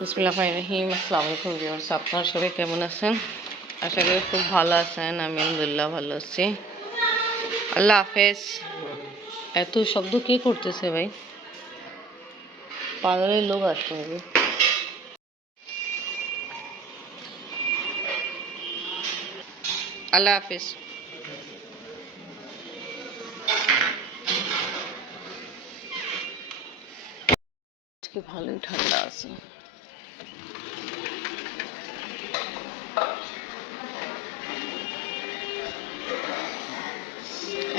বিসমিল্লাহির রহমানির রহিম। আসসালামু আলাইকুম ভিউয়ার্স, আপনারা সবাই কেমন আছেন? আশা করি খুব ভালো আছেন। আমি আলহামদুলিল্লাহ ভালো আছি। আল্লাহ হাফেজ। এত শব্দ কে করতেছে ভাই? পার্লারের লোক আসছে নাকি? আল্লাহ হাফেজ। আজকে ভালোই ঠান্ডা আছে।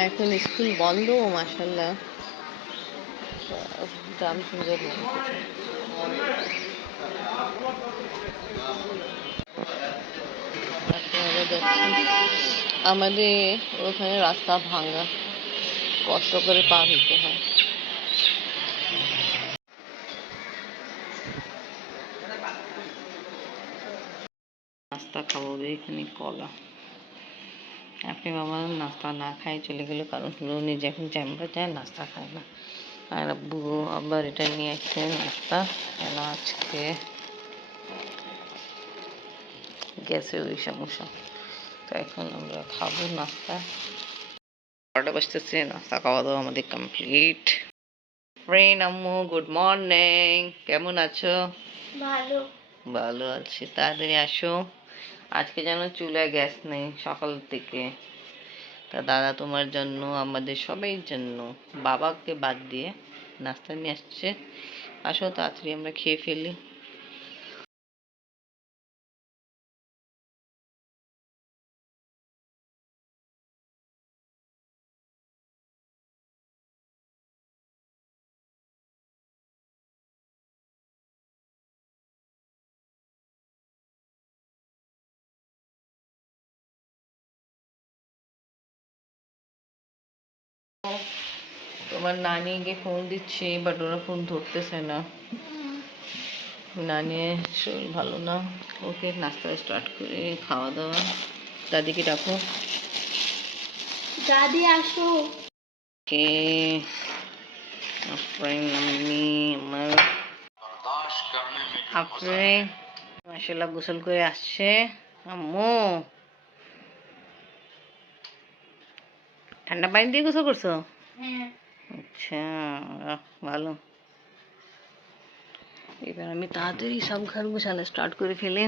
এখন স্কুল বন্ধ মাশাআল্লাহ। দাম সুন্দর আপনারা দেখছেন আমাদের ওখানে রাস্তা ভাঙা, কষ্ট করে পার হইতে হয়। নাস্তা খাবো, এখানে কলা। আপনি বাবা নাস্তা না খাই চলে গেলো, কারণ হলো উনি যখন চেম্বার যায় নাস্তা খায় না। আর আব্বু আবার এটা নিয়ে আসছে নাস্তা, কেন আজকে গ্যাসে ওই সমস্যা। তো এখন আমরা খাবো নাস্তা, 12টা বাজতেছে, নাস্তা খাওয়া দাওয়া আমাদের কমপ্লিট। ফ্রেন্ড আম্মু, গুড মর্নিং, কেমন আছো? ভালো। ভালো আছি, তাড়াতাড়ি আসো। আজকে যেন চুলায় গ্যাস নেই সকাল থেকে। তা দাদা তোমার জন্য, আমাদের সবাই জন্য, বাবাকে বাদ দিয়ে নাস্তা নিয়ে আসছে। আসো তাড়াতাড়ি আমরা খেয়ে ফেলি। তোমার নানিকে ফোন দিচ্ছি, বাট ওরা ফোন ধরতেছে না। নানির শরীর ভালো না। ওকে নাস্তা স্টার্ট করে খাওয়া দাওয়া। দাদিকে ডাকো। দাদি আসো। কে আফরিন আম্মি আমার আফরিন মাশাআল্লাহ গোসল করে আসছে। আম্মু ঠান্ডা পানি দিয়ে গোসল করছো? আচ্ছা, ভালো। এবার আমি তাড়াতাড়ি সব ঘর গোছানো স্টার্ট করে ফেলি।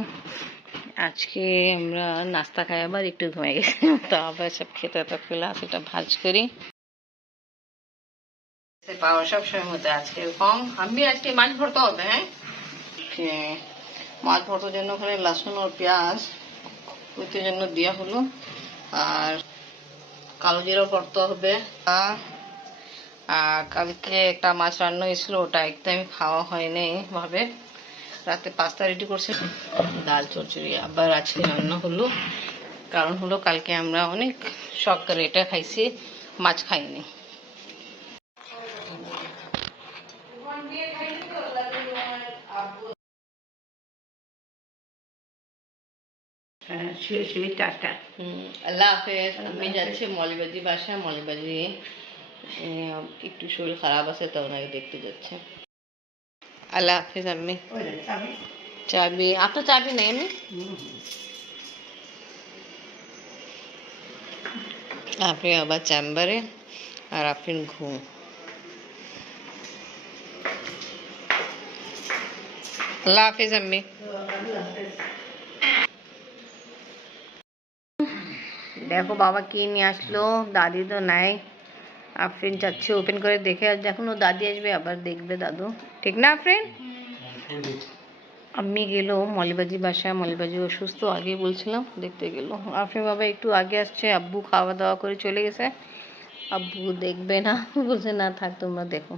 আজকে আমরা নাস্তা খাই, আবার একটু ঘুমিয়ে গেছি, তো আবার সব খেতে ফেলে সেটা ভাজ করি। পাওয়া সব সময় মতো আজকে কম। আমি আজকে মাছ ভরতে হবে। হ্যাঁ, মাছ ভর্তার জন্য ওখানে লসুন আর পেঁয়াজ ওইটার জন্য দেওয়া হলো, আর কালো জিরা ভরতে হবে। আর কালকে একটা মাছ রান্না হয়েছিল, ওটা একদম খাওয়া হয়নি ভাবে। রাতে পাস্তা রেডি করছে, ডাল চচ্চড়ি আবার আজকে রান্না হলো। কারণ হলো কালকে আমরা অনেক শখ করে এটা খাইছি, মাছ খাইনি। আল্লাহ হাফেজ। আমি যাচ্ছি মলিবাজি বাসায়, মলিবাজি একটু শরীর খারাপ আছে, তো ওনাকে দেখতে যাচ্ছে। আল্লাহ হাফেজ আম্মি। চাবি আপনার চাবি নেই আমি। আপনি আবার চেম্বারে, আর আপনি ঘুম। আল্লাহ হাফেজ আম্মি। দেখো বাবা কি নিয়ে আসলো, দাদি তো নাই। আফরিন যাচ্ছে ওপেন করে দেখে, আর যখন ও দাদি আসবে আবার দেখবে দাদু, ঠিক না আফরিন? আম্মি গেল মলিবাজি বাসায়, মলিবাজি অসুস্থ, আগে বলছিলাম, দেখতে গেল। আফরিন বাবা একটু আগে আসছে, আব্বু খাওয়া দাওয়া করে চলে গেছে। আব্বু দেখবে না, বলছে না থাক তোমরা দেখো।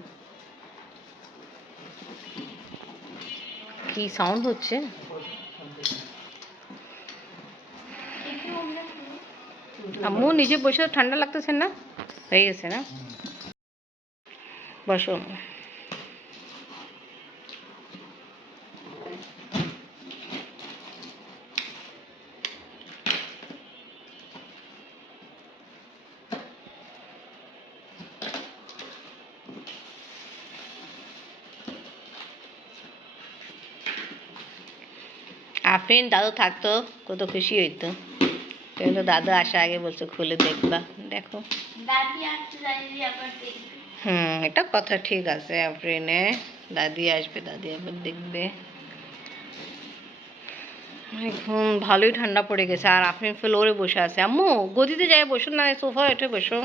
কি সাউন্ড হচ্ছে? আম্মু নিচে বসে, ঠান্ডা লাগতেছে না? হয়ে গেছে না? বসো। আফরিন দাদু থাকতো কত খুশি হইতো, কিন্তু দাদু আসা আগে বলছে খুলে দেখবা। দেখো এটা কথা ঠিক আছে আফরিনে, দাদি আসবে, দাদি আবার দেখবে। এখন ভালোই ঠান্ডা পড়ে গেছে, আর আফরিন ফ্লোরে বসে আছে। আম্মু গদিতে যাই বসো না, সোফা উঠে বসো।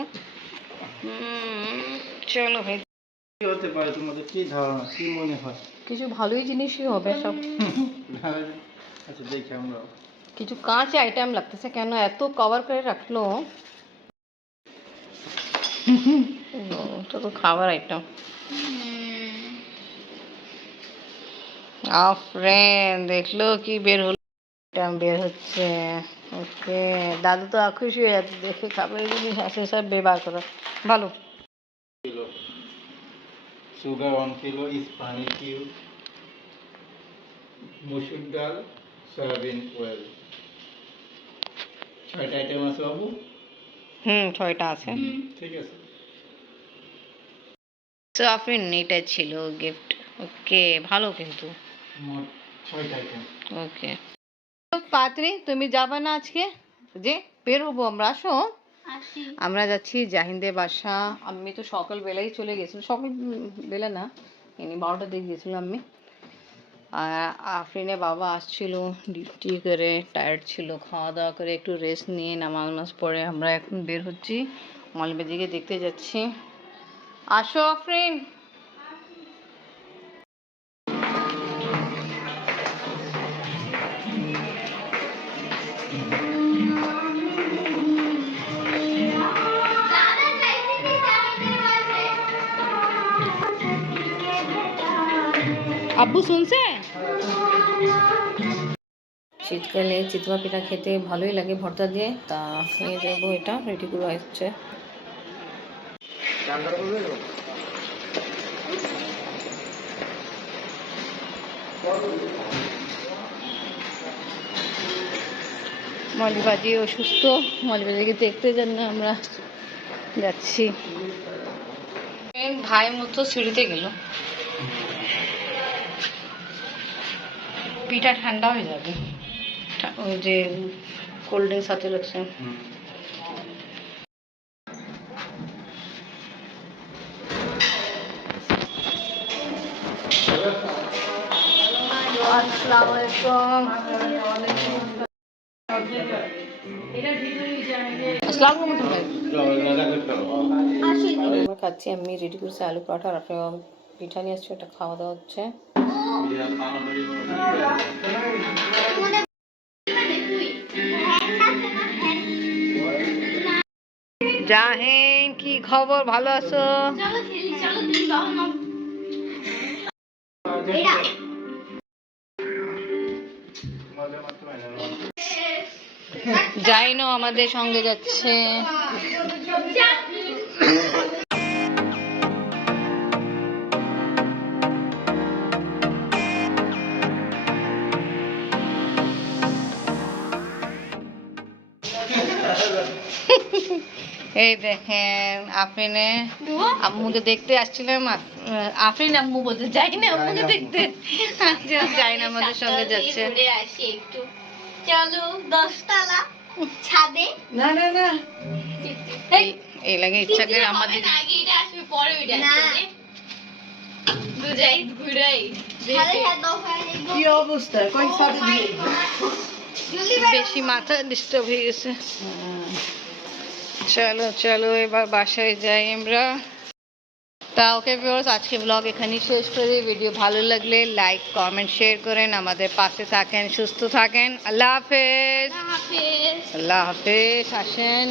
চলো ভাই, হতে পারে তোমাদের কি ধারণা, কি মনে হয়? কিছু ভালোই জিনিসই হবে সব। আচ্ছা দেখি আমরা কিছু কাঁচ আইটেম লাগতেছে, কেন এত কভার করে রাখলো? ওটা তো খাবার আইটেম। আফরিন দেখলো কি বের হলো, বের হচ্ছে। ওকে, দাদু তো খুশি হয়ে যাচ্ছে দেখে, খাবারের জিনিস আছে সব ব্যবহার করো। ভালো। কিলো সুগার 1 কিলো, পানি কিউব, মসুর ডাল, সয়াবিন অয়েল, 6টা আইটেম আছে বাবু। 6টা আছে। ঠিক আছে। তো আফরিন এটা ছিল গিফট। ওকে, ভালো কিন্তু। মোট 6টা আইটেম। ওকে পাত্রী, তুমি যাবে না আজকে? যে বের হবো আমরা, আসো। আমরা যাচ্ছি জাহিনদের বাসা। আমি তো সকালবেলাই চলে গেছিলাম, সকাল বেলা না, 12টার দিকে গেছিলাম আমি। আর আফরিনের বাবা আসছিল ডিউটি করে, টায়ার্ড ছিল, খাওয়া দাওয়া করে একটু রেস্ট নিয়ে নামাজ পড়ে আমরা এখন বের হচ্ছি, মৌলভীদিকে দেখতে যাচ্ছি। আসো আফরিন। আব্বু শুনছে? শীতকালে চিতপা পিঠা খেতে ভালোই লাগে ভর্তা দিয়ে, তা নিয়ে যাবো। এটা রেডি করে আসছে। মৌলভীবাজি অসুস্থ, মৌলভীবাজিকে দেখতে জন্য আমরা যাচ্ছি। ভাই মতো সিঁড়িতে গেল, পিঠা ঠান্ডা হয়ে যাবে, ওই যে কোল্ড ড্রিঙ্কস সাথে রাখছে। আসসালামু আলাইকুম। আমরা খাচ্ছি, আমি রেডি করছি আলু পরোটা, আর আপনি পিঠা নিয়ে আসছি, ওটা খাওয়া দাওয়া হচ্ছে। জাহিন কি খবর, ভালো আছো? জাহিনও আমাদের সঙ্গে যাচ্ছে। এই দেখেন আফরিনে আম্মুকে দেখতে আসছিলাম, আফরিন আম্মু বলতে যাই না, আম্মুকে দেখতে যাই না, আমাদের সঙ্গে যাচ্ছে। চলো 10তলা ছাদে, না না না এই লাগে ইচ্ছা করে আমাদের আগে এটা আসবে, পরে ওইটা আসবে, দুজাই ঘুরাই কি অবস্থা, কই ছাদে বেশি মাথা ডিস্টার্ব হয়ে গেছে। চলো চলো এবার বাসায় যাই আমরা। তা ওকে ভিউয়ার্স, আজকে ব্লগ এখানেই শেষ করি। ভিডিও ভালো লাগলে লাইক কমেন্ট শেয়ার করেন, আমাদের পাশে থাকেন, সুস্থ থাকেন। আল্লাহ হাফেজ। আল্লাহ হাফেজ। আসেন।